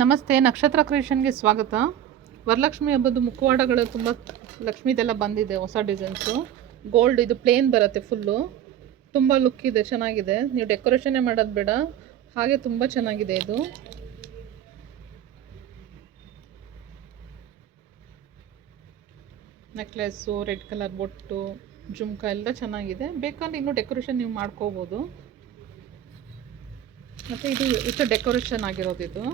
ನಮಸ್ತೆ, ನಕ್ಷತ್ರ ಕ್ರಿಯೇಷನ್ಗೆ ಸ್ವಾಗತ. ವರಲಕ್ಷ್ಮಿ ಹಬ್ಬದ ಮುಖವಾಡಗಳು ತುಂಬ ಲಕ್ಷ್ಮೀದೆಲ್ಲ ಬಂದಿದೆ, ಹೊಸ ಡಿಸೈನ್ಸು. ಗೋಲ್ಡ್ ಇದು ಪ್ಲೇನ್ ಬರುತ್ತೆ, ಫುಲ್ಲು ತುಂಬ ಲುಕ್ ಇದೆ, ಚೆನ್ನಾಗಿದೆ. ನೀವು ಡೆಕೋರೇಷನ್ನೇ ಮಾಡೋದು ಬೇಡ, ಹಾಗೆ ತುಂಬ ಚೆನ್ನಾಗಿದೆ ಇದು. ನೆಕ್ಲೆಸ್ಸು, ರೆಡ್ ಕಲರ್ ಬೊಟ್ಟು, ಜುಮ್ಕ ಎಲ್ಲ ಚೆನ್ನಾಗಿದೆ. ಬೇಕಾದ್ರೆ ಇನ್ನೂ ಡೆಕೋರೇಷನ್ ನೀವು ಮಾಡ್ಕೋಬೋದು. ಮತ್ತು ಇದು ಇಷ್ಟು ಡೆಕೋರೇಷನ್ ಆಗಿರೋದು, ಇದು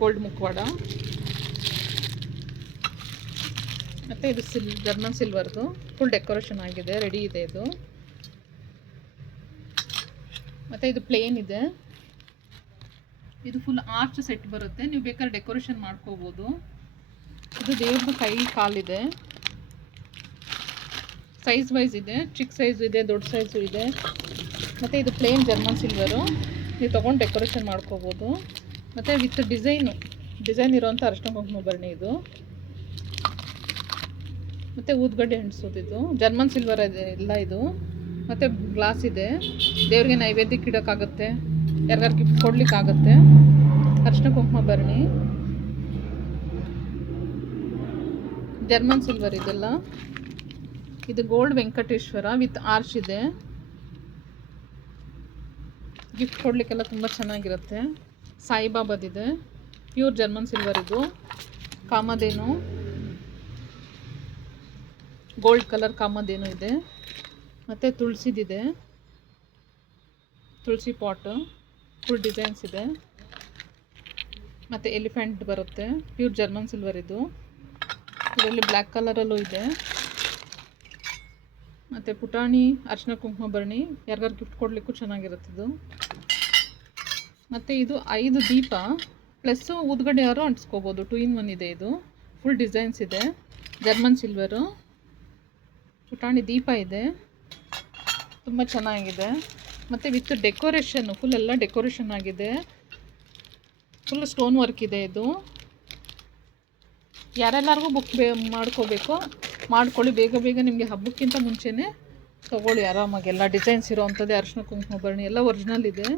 ಗೋಲ್ಡ್ ಮುಖವಾಡ. ಮತ್ತು ಇದು ಜರ್ಮನ್ ಸಿಲ್ವರ್ದು ಫುಲ್ ಡೆಕೋರೇಷನ್ ಆಗಿದೆ, ರೆಡಿ ಇದೆ ಇದು. ಮತ್ತು ಇದು ಪ್ಲೇನ್ ಇದೆ, ಇದು ಫುಲ್ ಆರ್ಚ್ ಸೆಟ್ ಬರುತ್ತೆ. ನೀವು ಬೇಕಾದ್ರೆ ಡೆಕೋರೇಷನ್ ಮಾಡ್ಕೋಬೋದು. ಇದು ದೇವ್ರದ್ದು ಕೈ ಕಾಲಿದೆ, ಸೈಜ್ ವೈಸ್ ಇದೆ, ಚಿಕ್ಕ ಸೈಜು ಇದೆ, ದೊಡ್ಡ ಸೈಜು ಇದೆ. ಮತ್ತು ಇದು ಪ್ಲೇನ್ ಜರ್ಮನ್ ಸಿಲ್ವರು, ನೀವು ತೊಗೊಂಡು ಡೆಕೋರೇಷನ್ ಮಾಡ್ಕೋಬೋದು. ಮತ್ತು ವಿತ್ ಡಿಸೈನ್ ಇರೋವಂಥ ಅರಿಶಿನ ಕುಂಕುಮ ಭರಣಿ ಇದು. ಮತ್ತು ಊದ್ಗಡ್ಡೆ ಹಣ್ಸೋದು, ಇದು ಜರ್ಮನ್ ಸಿಲ್ವರ್ ಇದೆ ಎಲ್ಲ ಇದು. ಮತ್ತು ಗ್ಲಾಸ್ ಇದೆ, ದೇವ್ರಿಗೆ ನೈವೇದ್ಯಕ್ಕೆ ಇಡೋಕ್ಕಾಗುತ್ತೆ, ಯಾರಿಗಾರು ಗಿಫ್ಟ್ ಕೊಡ್ಲಿಕ್ಕಾಗುತ್ತೆ. ಅರಿಶಿನ ಕುಂಕುಮ ಭರಣಿ ಜರ್ಮನ್ ಸಿಲ್ವರ್ ಇದೆಲ್ಲ. ಇದು ಗೋಲ್ಡ್ ವೆಂಕಟೇಶ್ವರ ವಿತ್ ಆರ್ಚ್ ಇದೆ, ಗಿಫ್ಟ್ ಕೊಡಲಿಕ್ಕೆಲ್ಲ ತುಂಬ ಚೆನ್ನಾಗಿರುತ್ತೆ. ಸಾಯಿಬಾಬಾದಿದೆ, ಪ್ಯೂರ್ ಜರ್ಮನ್ ಸಿಲ್ವರ್ ಇದು. ಕಾಮಧೇನು, ಗೋಲ್ಡ್ ಕಲರ್ ಕಾಮಧೇನು ಇದೆ. ಮತ್ತು ತುಳಸಿದಿದೆ, ತುಳಸಿ ಪಾಟ್ ಫುಲ್ ಡಿಸೈನ್ಸ್ ಇದೆ. ಮತ್ತು ಎಲಿಫೆಂಟ್ ಬರುತ್ತೆ, ಪ್ಯೂರ್ ಜರ್ಮನ್ ಸಿಲ್ವರ್ ಇದು. ಇದರಲ್ಲಿ ಬ್ಲ್ಯಾಕ್ ಕಲರಲ್ಲೂ ಇದೆ. ಮತ್ತು ಪುಟಾಣಿ ಅರಿಶಿನ ಕುಂಕುಮ ಭರಣಿ, ಯಾರಿಗಾರು ಗಿಫ್ಟ್ ಕೊಡಲಿಕ್ಕೂ ಚೆನ್ನಾಗಿರುತ್ತಿದ್ದು. ಮತ್ತು ಇದು 5 ದೀಪ ಪ್ಲಸ್ಸು ಊದ್ಗಡ್ಡೆ ಯಾರು ಅಂಟಿಸ್ಕೋಬೋದು, 2 in 1 ಇದೆ ಇದು. ಫುಲ್ ಡಿಸೈನ್ಸ್ ಇದೆ, ಜರ್ಮನ್ ಸಿಲ್ವರು. ಪುಟಾಣಿ ದೀಪ ಇದೆ, ತುಂಬ ಚೆನ್ನಾಗಿದೆ. ಮತ್ತು ವಿತ್ ಡೆಕೋರೇಷನ್ನು ಫುಲ್ ಎಲ್ಲ ಡೆಕೋರೇಷನ್ ಆಗಿದೆ, ಫುಲ್ ಸ್ಟೋನ್ ವರ್ಕ್ ಇದೆ ಇದು. ಯಾರೆಲ್ಲರಿಗೂ ಬುಕ್ ಮಾಡ್ಕೋಬೇಕು, ಮಾಡ್ಕೊಳ್ಳಿ ಬೇಗ ನಿಮಗೆ ಹಬ್ಬಕ್ಕಿಂತ ಮುಂಚೆನೇ ತೊಗೊಳ್ಳಿ ಆರಾಮಾಗಿ. ಎಲ್ಲ ಡಿಸೈನ್ಸ್ ಇರೋವಂಥದ್ದೇ ಅರಿಶಿನ ಕುಂಕುಮ ಭರಣಿ ಎಲ್ಲ ಒರಿಜಿನಲ್ ಇದೆ,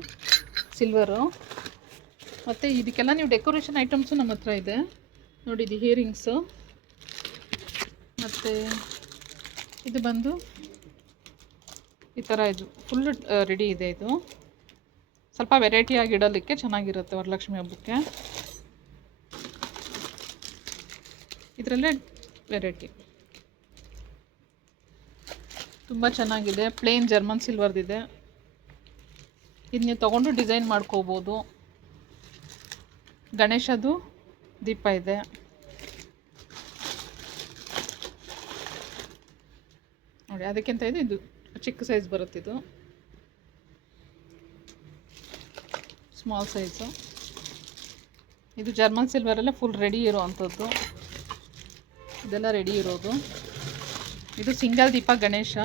ಸಿಲ್ವರು. ಮತ್ತು ಇದಕ್ಕೆಲ್ಲ ನೀವು ಡೆಕೋರೇಷನ್ ಐಟಮ್ಸು ನಮ್ಮ ಹತ್ರ ಇದೆ ನೋಡಿ. ಇದು ಹಿಯರಿಂಗ್ಸು. ಮತ್ತು ಇದು ಬಂದು ಈ ಥರ ಇದು ಫುಲ್ ರೆಡಿ ಇದೆ. ಇದು ಸ್ವಲ್ಪ ವೆರೈಟಿಯಾಗಿ ಇಡಲಿಕ್ಕೆ ಚೆನ್ನಾಗಿರುತ್ತೆ ವರಲಕ್ಷ್ಮಿ ಹಬ್ಬಕ್ಕೆ. ಇದರಲ್ಲೇ ವೆರೈಟಿ ತುಂಬ ಚೆನ್ನಾಗಿದೆ. ಪ್ಲೇನ್ ಜರ್ಮನ್ ಸಿಲ್ವರ್ದಿದೆ, ಇದು ನೀವು ತೊಗೊಂಡು ಡಿಸೈನ್ ಮಾಡ್ಕೋಬೋದು. ಗಣೇಶದು ದೀಪ ಇದೆ. ನೋಡಿ, ಅದಕ್ಕಿಂತ ಇದು ಚಿಕ್ಕ ಸೈಜ್ ಬರುತ್ತಿದ್ದು, ಸ್ಮಾಲ್ ಸೈಜು. ಇದು ಜರ್ಮನ್ ಸಿಲ್ವರಲ್ಲೇ ಫುಲ್ ರೆಡಿ ಇರೋವಂಥದ್ದು, ಇದೆಲ್ಲ ರೆಡಿ ಇರೋದು. ಇದು ಸಿಂಗಲ್ ದೀಪ ಗಣೇಶ.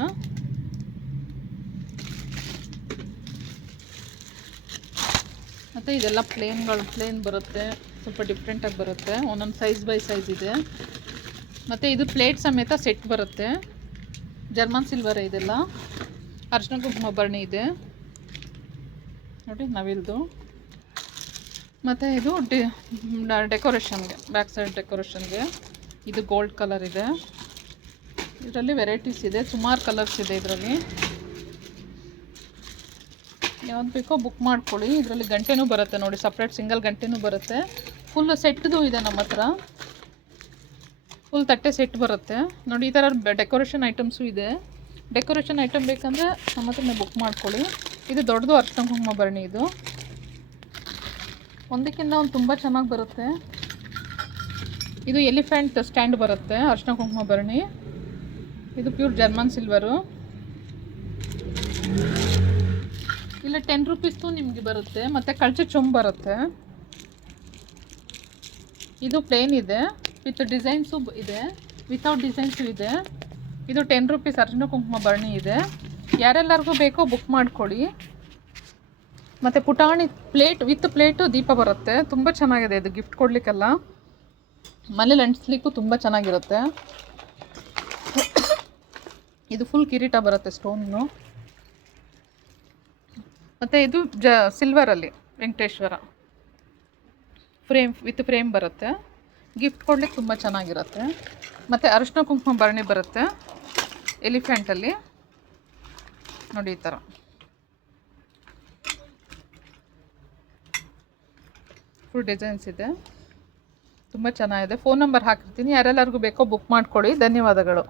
ಮತ್ತು ಇದೆಲ್ಲ ಪ್ಲೇನ್ ಬರುತ್ತೆ, ಸ್ವಲ್ಪ ಡಿಫ್ರೆಂಟಾಗಿ ಬರುತ್ತೆ, ಒಂದೊಂದು ಸೈಜ್ ಬೈ ಸೈಜ್ ಇದೆ. ಮತ್ತು ಇದು ಪ್ಲೇಟ್ ಸಮೇತ ಸೆಟ್ ಬರುತ್ತೆ, ಜರ್ಮನ್ ಸಿಲ್ವರ್ ಇದೆಲ್ಲ. ಅರಿಶಿನ ಕುಂಕುಮ ಭರಣಿ ಇದೆ ನೋಡಿ, ನವಿಲ್ದು. ಮತ್ತು ಇದು ಡೆಕೋರೇಷನ್ಗೆ, ಬ್ಯಾಕ್ ಸೈಡ್ ಡೆಕೋರೇಷನ್ಗೆ ಇದು ಗೋಲ್ಡ್ ಕಲರ್ ಇದೆ. ಇದರಲ್ಲಿ ವೆರೈಟೀಸ್ ಇದೆ, ಸುಮಾರು ಕಲರ್ಸ್ ಇದೆ ಇದರಲ್ಲಿ. ಯಾವ್ದು ಬೇಕೋ ಬುಕ್ ಮಾಡ್ಕೊಳ್ಳಿ. ಇದರಲ್ಲಿ ಗಂಟೆನೂ ಬರುತ್ತೆ ನೋಡಿ, ಸಪ್ರೇಟ್ ಸಿಂಗಲ್ ಗಂಟೆನೂ ಬರುತ್ತೆ. ಫುಲ್ ಸೆಟ್ದು ಇದೆ ನಮ್ಮ ಹತ್ರ, ಫುಲ್ ತಟ್ಟೆ ಸೆಟ್ ಬರುತ್ತೆ ನೋಡಿ. ಈ ಥರ ಡೆಕೋರೇಷನ್ ಐಟಮ್ಸು ಇದೆ. ಡೆಕೋರೇಷನ್ ಐಟಮ್ ಬೇಕಂದರೆ ನಮ್ಮ ಹತ್ರನೇ ಬುಕ್ ಮಾಡ್ಕೊಳ್ಳಿ. ಇದು ದೊಡ್ಡದು ಅರಿಶಿನ ಕುಂಕುಮ ಭರಣಿ, ಇದು ಒಂದಕ್ಕಿಂತ ಒಂದು ತುಂಬ ಚೆನ್ನಾಗಿ ಬರುತ್ತೆ. ಇದು ಎಲಿಫೆಂಟ್ ಸ್ಟ್ಯಾಂಡ್ ಬರುತ್ತೆ, ಅರಿಶಿನ ಕುಂಕುಮ ಭರಣಿ. ಇದು ಪ್ಯೂರ್ ಜರ್ಮನ್ ಸಿಲ್ವರು. ಇಲ್ಲ 10 ರೂಪೀಸ್ದು ನಿಮಗೆ ಬರುತ್ತೆ. ಮತ್ತು ಕಳಚೆ ಚೊಂಬು ಬರುತ್ತೆ. ಇದು ಪ್ಲೇನ್ ಇದೆ, ವಿತ್ ಡಿಸೈನ್ಸು ಇದೆ, ವಿತೌಟ್ ಡಿಸೈನ್ಸು ಇದೆ. ಇದು 10 ರೂಪೀಸ್ ಅರಿಶಿನ ಕುಂಕುಮ ಭರಣಿ ಇದೆ. ಯಾರೆಲ್ಲರಿಗೂ ಬೇಕೋ ಬುಕ್ ಮಾಡ್ಕೊಳ್ಳಿ. ಮತ್ತು ಪುಟಾಣಿ ವಿತ್ ಪ್ಲೇಟು ದೀಪ ಬರುತ್ತೆ, ತುಂಬ ಚೆನ್ನಾಗಿದೆ ಇದು. ಗಿಫ್ಟ್ ಕೊಡಲಿಕ್ಕೆಲ್ಲ, ಮನೇಲಿ ಅಂಟಿಸ್ಲಿಕ್ಕೂ ತುಂಬ ಚೆನ್ನಾಗಿರುತ್ತೆ. ಇದು ಫುಲ್ ಕಿರೀಟ ಬರುತ್ತೆ, ಸ್ಟೋನು. ಮತ್ತು ಇದು ಸಿಲ್ವರಲ್ಲಿ ವೆಂಕಟೇಶ್ವರ. ಫ್ರೇಮ್ ಬರುತ್ತೆ. ಗಿಫ್ಟ್ ಕೊಡ್ಲಿಕ್ಕೆ ತುಂಬ ಚೆನ್ನಾಗಿರುತ್ತೆ. ಮತ್ತು ಅರಿಶಿನ ಕುಂಕುಮ ಭರಣಿ ಬರುತ್ತೆ ಎಲಿಫೆಂಟಲ್ಲಿ ನೋಡಿ, ಈ ಥರ ಫುಲ್ ಡಿಸೈನ್ಸ್ ಇದೆ, ತುಂಬ ಚೆನ್ನಾಗಿದೆ. ಫೋನ್ ನಂಬರ್ ಹಾಕಿರ್ತೀನಿ, ಯಾರೆಲ್ಲರಿಗೂ ಬೇಕೋ ಬುಕ್ ಮಾಡ್ಕೊಳ್ಳಿ. ಧನ್ಯವಾದಗಳು.